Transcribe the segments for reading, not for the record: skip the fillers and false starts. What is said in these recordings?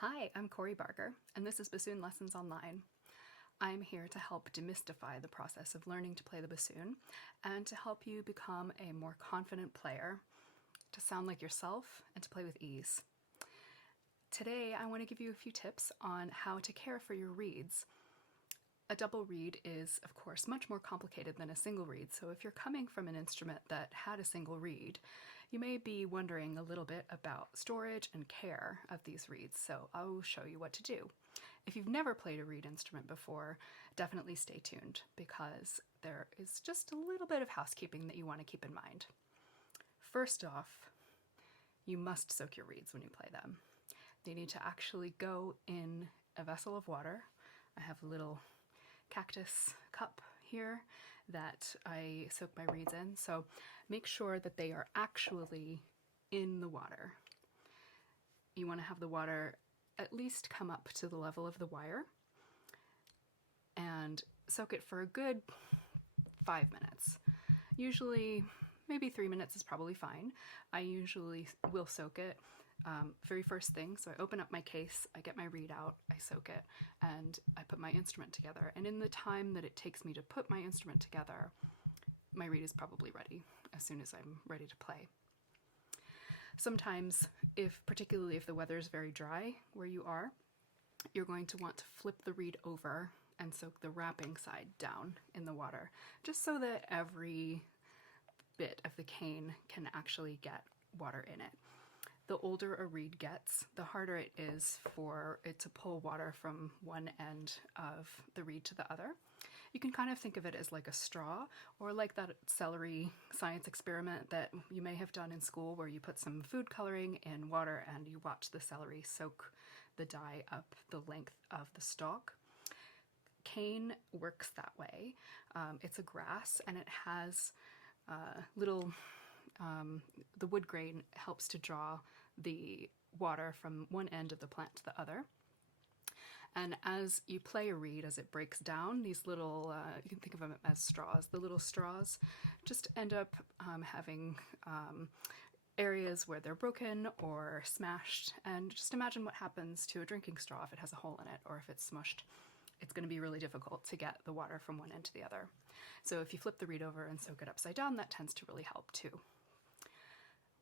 Hi, I'm Corey Barker, and this is Bassoon Lessons Online. I'm here to help demystify the process of learning to play the bassoon and to help you become a more confident player, to sound like yourself, and to play with ease. Today, I want to give you a few tips on how to care for your reeds. A double reed is, of course, much more complicated than a single reed, so if you're coming from an instrument that had a single reed, you may be wondering a little bit about storage and care of these reeds, so I'll show you what to do. If you've never played a reed instrument before, definitely stay tuned because there is just a little bit of housekeeping that you want to keep in mind. First off, you must soak your reeds when you play them. They need to actually go in a vessel of water. I have a little cactus cup here that I soak my reeds in, so make sure that they are actually in the water. You want to have the water at least come up to the level of the wire and soak it for a good 5 minutes. Usually maybe 3 minutes is probably fine. I usually will soak it very first thing. So I open up my case, I get my reed out, I soak it, and I put my instrument together. And in the time that it takes me to put my instrument together, my reed is probably ready as soon as I'm ready to play. Sometimes, particularly if the weather is very dry where you are, you're going to want to flip the reed over and soak the wrapping side down in the water, just so that every bit of the cane can actually get water in it. The older a reed gets, the harder it is for it to pull water from one end of the reed to the other. You can kind of think of it as like a straw, or like that celery science experiment that you may have done in school where you put some food coloring in water and you watch the celery soak the dye up the length of the stalk. Cane works that way. It's a grass and it has little the wood grain helps to draw the water from one end of the plant to the other. And as you play a reed, as it breaks down, these little, you can think of them as straws, the little straws just end up having areas where they're broken or smashed. And just imagine what happens to a drinking straw if it has a hole in it or if it's smushed. It's going to be really difficult to get the water from one end to the other. So if you flip the reed over and soak it upside down, that tends to really help too.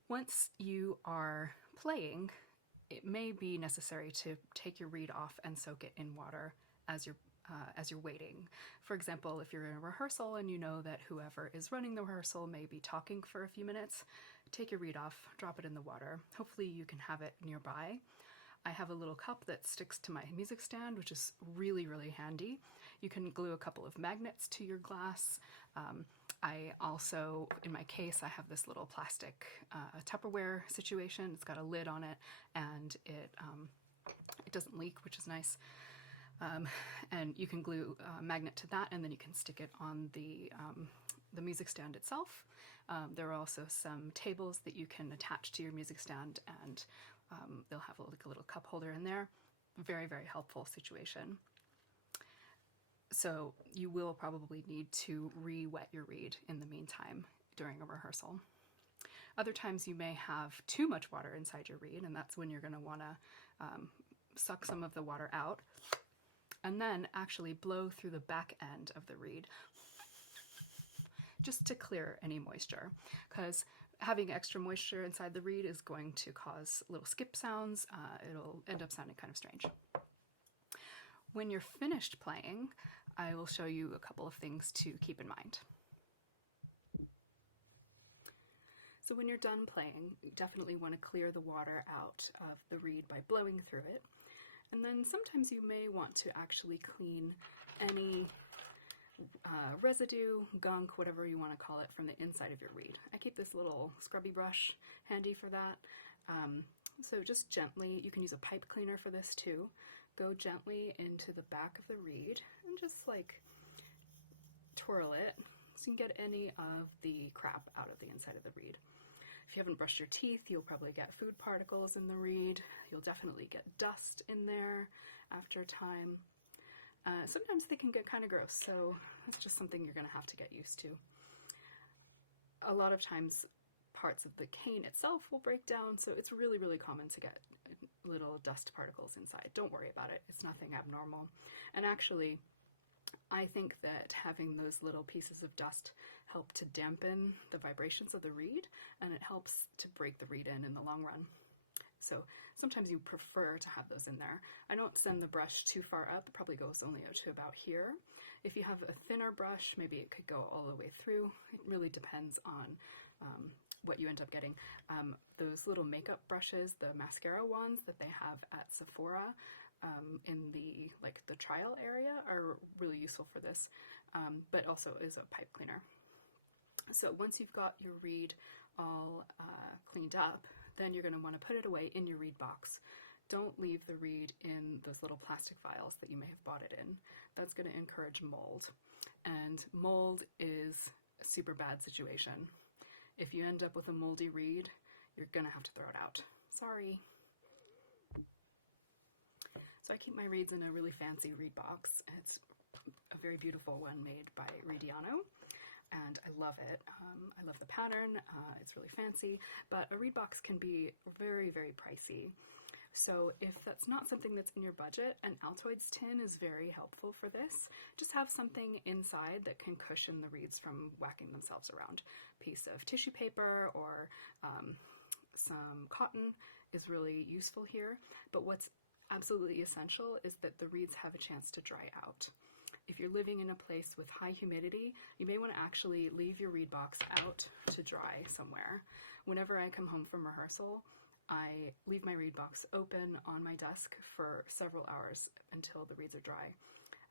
Once you are playing, it may be necessary to take your reed off and soak it in water as you're waiting. For example, if you're in a rehearsal and you know that whoever is running the rehearsal may be talking for a few minutes, take your reed off, drop it in the water. Hopefully you can have it nearby. I have a little cup that sticks to my music stand, which is really, really handy. You can glue a couple of magnets to your glass. I also, in my case, I have this little plastic Tupperware situation. It's got a lid on it and it doesn't leak, which is nice. And you can glue a magnet to that and then you can stick it on the music stand itself. There are also some tables that you can attach to your music stand and they'll have like a little cup holder in there. Very, very helpful situation. So you will probably need to re-wet your reed in the meantime during a rehearsal. Other times you may have too much water inside your reed, and that's when you're going to want to suck some of the water out and then actually blow through the back end of the reed just to clear any moisture, because having extra moisture inside the reed is going to cause little skip sounds. It'll end up sounding kind of strange. When you're finished playing, I will show you a couple of things to keep in mind. So when you're done playing, you definitely want to clear the water out of the reed by blowing through it. And then sometimes you may want to actually clean any residue, gunk, whatever you want to call it, from the inside of your reed. I keep this little scrubby brush handy for that. So just gently, you can use a pipe cleaner for this too. Go gently into the back of the reed and just like twirl it so you can get any of the crap out of the inside of the reed. If you haven't brushed your teeth, you'll probably get food particles in the reed. You'll definitely get dust in there after a time. Sometimes they can get kind of gross, so it's just something you're going to have to get used to. A lot of times parts of the cane itself will break down, so it's really, really common to get little dust particles inside. Don't worry about it. It's nothing abnormal. And actually, I think that having those little pieces of dust help to dampen the vibrations of the reed, and it helps to break the reed in the long run. So sometimes you prefer to have those in there. I don't send the brush too far up. It probably goes only up to about here. If you have a thinner brush, maybe it could go all the way through. It really depends on what you end up getting. Those little makeup brushes, the mascara ones that they have at Sephora in the trial area, are really useful for this, but also is a pipe cleaner. So once you've got your reed all cleaned up, then you're going to want to put it away in your reed box. Don't leave the reed in those little plastic vials that you may have bought it in. That's going to encourage mold. And mold is a super bad situation. If you end up with a moldy reed, you're going to have to throw it out. Sorry. So I keep my reeds in a really fancy reed box. It's a very beautiful one made by Rediano, and I love it. I love the pattern. It's really fancy, but a reed box can be very, very pricey. So if that's not something that's in your budget, an Altoids tin is very helpful for this. Just have something inside that can cushion the reeds from whacking themselves around. A piece of tissue paper or some cotton is really useful here, but what's absolutely essential is that the reeds have a chance to dry out. If you're living in a place with high humidity, you may want to actually leave your reed box out to dry somewhere. Whenever I come home from rehearsal, I leave my reed box open on my desk for several hours until the reeds are dry.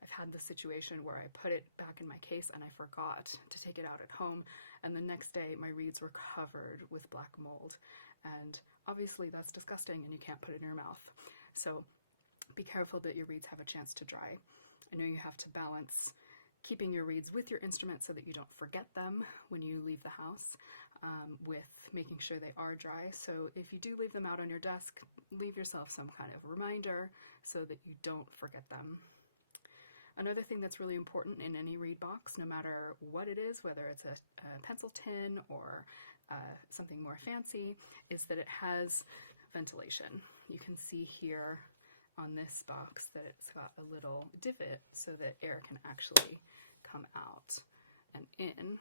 I've had the situation where I put it back in my case and I forgot to take it out at home, and the next day my reeds were covered with black mold. And obviously that's disgusting and you can't put it in your mouth. So be careful that your reeds have a chance to dry. I know you have to balance keeping your reeds with your instrument so that you don't forget them when you leave the house, with making sure they are dry. So if you do leave them out on your desk, leave yourself some kind of reminder so that you don't forget them. Another thing that's really important in any reed box, no matter what it is, whether it's a pencil tin or something more fancy, is that it has ventilation. You can see here on this box that it's got a little divot so that air can actually come out and in,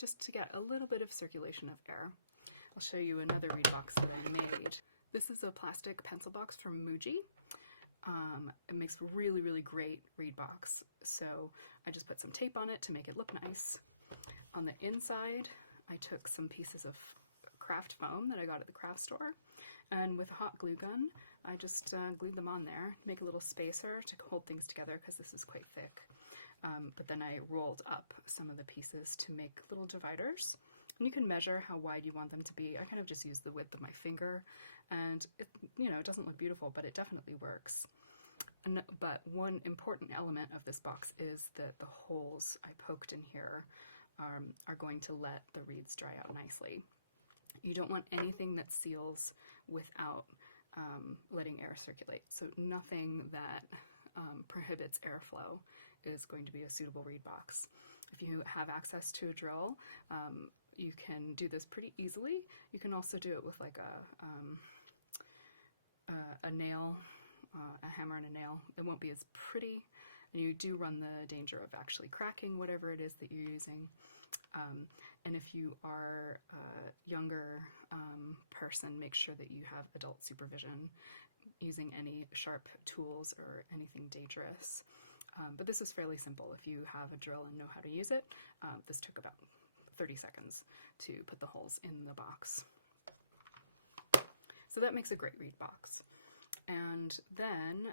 just to get a little bit of circulation of air. I'll show you another reed box that I made. This is a plastic pencil box from Muji. It makes a really, really great reed box. So I just put some tape on it to make it look nice. On the inside, I took some pieces of craft foam that I got at the craft store, and with a hot glue gun, I just glued them on there, make a little spacer to hold things together because this is quite thick. But then I rolled up some of the pieces to make little dividers. And you can measure how wide you want them to be. I kind of just use the width of my finger, and it doesn't look beautiful, but it definitely works. But one important element of this box is that the holes I poked in here are going to let the reeds dry out nicely. You don't want anything that seals without letting air circulate. So nothing that prohibits airflow is going to be a suitable reed box. If you have access to a drill, you can do this pretty easily. You can also do it with like a nail, a hammer and a nail. It won't be as pretty, and you do run the danger of actually cracking whatever it is that you're using. And if you are a younger person, make sure that you have adult supervision using any sharp tools or anything dangerous. But this is fairly simple. If you have a drill and know how to use it, this took about 30 seconds to put the holes in the box. So that makes a great reed box. And then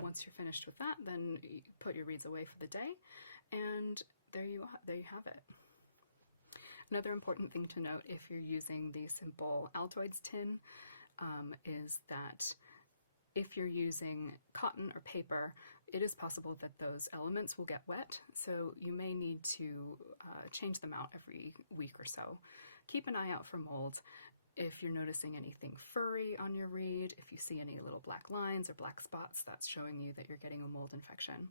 once you're finished with that, then you put your reeds away for the day, and there you have it. Another important thing to note if you're using the simple Altoids tin is that if you're using cotton or paper, it is possible that those elements will get wet, so you may need to change them out every week or so. Keep an eye out for mold. If you're noticing anything furry on your reed, if you see any little black lines or black spots, that's showing you that you're getting a mold infection.